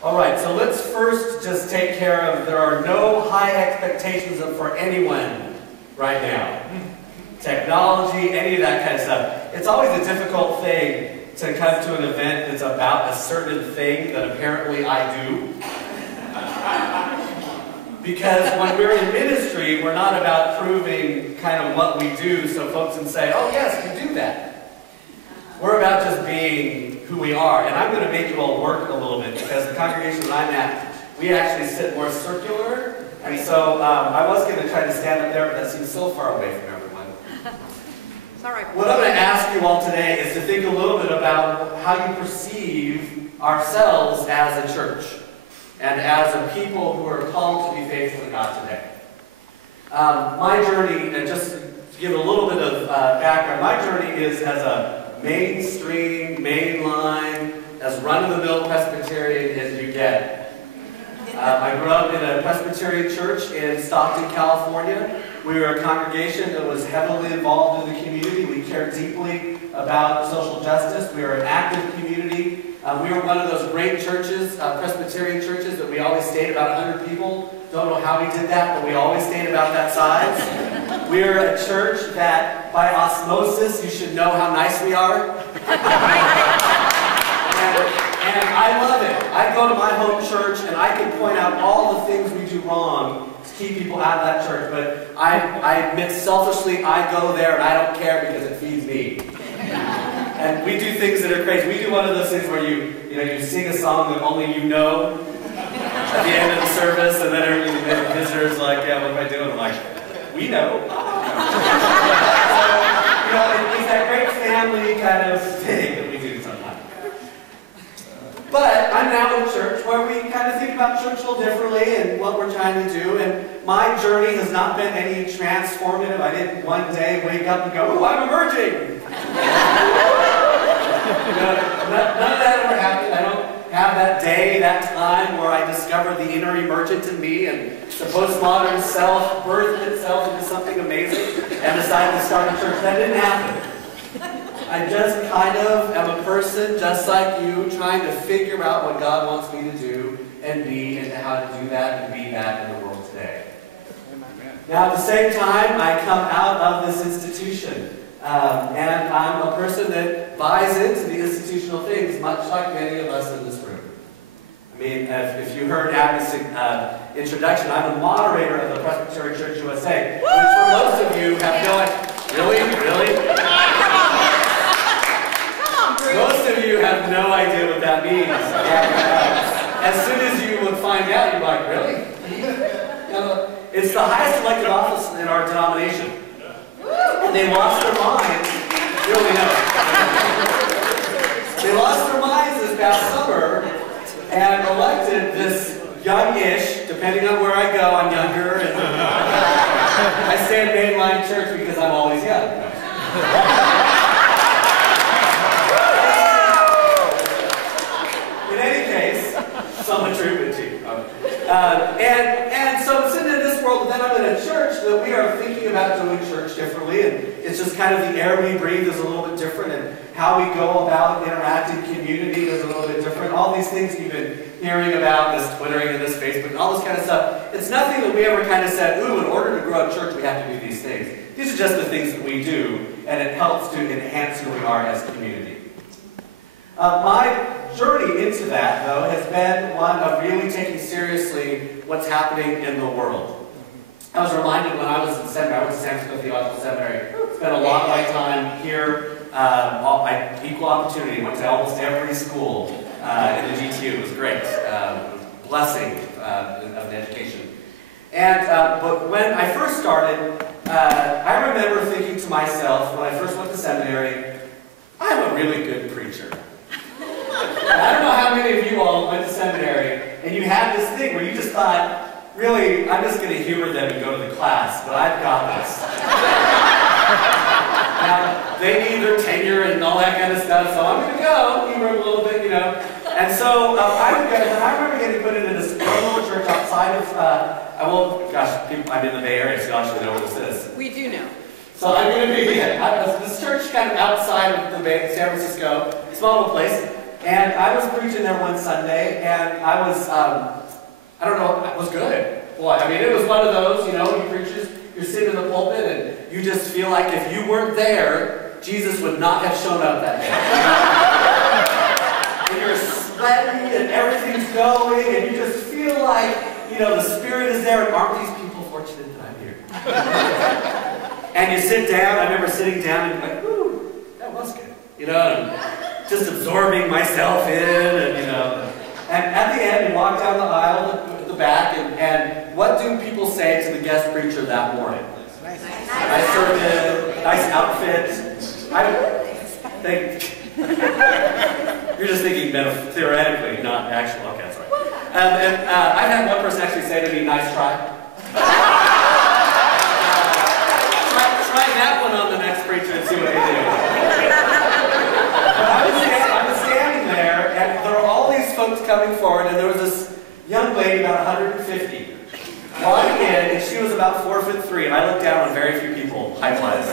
All right, so let's first just take care of, there are no high expectations for anyone right now. Technology, any of that kind of stuff. It's always a difficult thing to come to an event that's about a certain thing that apparently I do. Because when we're in ministry, we're not about proving kind of what we do so folks can say, oh yes, you do that. We're about just being who we are. And I'm going to make you all work a little bit because the congregation that I'm at, we actually sit more circular. And so I was going to try to stand up there, but that seems so far away from everyone. It's all right. What I'm going to ask you all today is to think a little bit about how you perceive ourselves as a church and as a people who are called to be faithful to God today. My journey, and just to give a little bit of background, my journey is as a mainstream, mainline, as run-of-the-mill Presbyterian as you get. I grew up in a Presbyterian church in Stockton, California. We were a congregation that was heavily involved in the community. We cared deeply about social justice. We were an active community. We were one of those great churches, Presbyterian churches, that we always stayed about 100 people. Don't know how we did that, but we always stayed about that size. We are a church that, by osmosis, you should know how nice we are. And I love it. I go to my home church, and I can point out all the things we do wrong to keep people out of that church. But I admit selfishly, I go there, and I don't care because it feeds me. And we do things that are crazy. We do one of those things where you sing a song that only you know at the end of the service, and then the visitors are like, yeah, what am I doing? I'm like, we know. So, it's that great family kind of thing that we do sometimes. But I'm now in a church where we kind of think about church a little differently and what we're trying to do. And my journey has not been any transformative. I didn't one day wake up and go, ooh, I'm emerging. None of that ever happened. I don't have that day, that time where I discovered the inner emergent in me and the postmodern self birthed itself into something amazing and decided to start a church. That didn't happen. I just kind of am a person just like you trying to figure out what God wants me to do and be and how to do that and be that in the world today. Now at the same time, I come out of this institution. And I'm a person that buys into the institutional things, much like many of us in this room. I mean, if you heard Abby's introduction, I'm the moderator of the Presbyterian Church USA, which for most of you have no idea. Really? Come on, Bruce. Most of you have no idea what that means. As soon as you would find out, you're like, really? It's the highest elected office in our denomination. And they lost their minds. Really, no. They lost their minds this past summer and elected this youngish, depending on where I go, I'm younger. And I stay in mainline church because I'm always young. In any case, somewhat true, but cheap. And so I'm sitting in this world, and then I'm in a church that we are thinking about doing church differently, and it's just kind of the air we breathe is a little bit different, and how we go about interacting community is a little bit different. All these things you've been hearing about, this Twittering and this Facebook, and all this kind of stuff, it's nothing that we ever kind of said, ooh, in order to grow a church, we have to do these things. These are just the things that we do, and it helps to enhance who we are as a community. My journey into that, though, has been one of really taking seriously what's happening in the world. I was reminded when I was in seminary, I went to San Francisco Theological Seminary, spent a lot of my time here, equal opportunity, went to almost every school in the GTU. It was great. Blessing of education. And, but when I first started, I remember thinking to myself, when I first went to seminary, I'm a really good preacher. I don't know how many of you all went to seminary and you had this thing where you just thought, really, I'm just going to humor them and go to the class, but I've got this. Now, they need their tenure and all that kind of stuff, so I'm going to go humor them a little bit, you know. And so I remember getting put into this little church outside of, I'm in the Bay Area, so you actually know where this is. We do know. So I'm going to be this church kind of outside of the Bay, San Francisco, small little place. And I was preaching there one Sunday, and I was, I don't know, it was good. Boy, I mean, it was one of those, you know, you preachers, you're sitting in the pulpit, and you just feel like if you weren't there, Jesus would not have shown up that day. And you're sweating, and everything's going, and you just feel like, you know, the Spirit is there, and aren't these people fortunate that I'm here? And you sit down, I remember sitting down, and you're like, ooh, that was good. You know, and just absorbing myself in, and, you know. And at the end, you walk down the aisle at the back, and what do people say to the guest preacher that morning? Nice sermon, nice outfit. I think you're just thinking theoretically, not actually. Okay, that's right. And I had one person actually say to me, "Nice try." Try that one on the next preacher and see what they do. But I was standing there, and there were all these folks coming forward, and there was this young lady, about 150, walking in, and she was about 4'3", and I looked down on very few people, height-wise.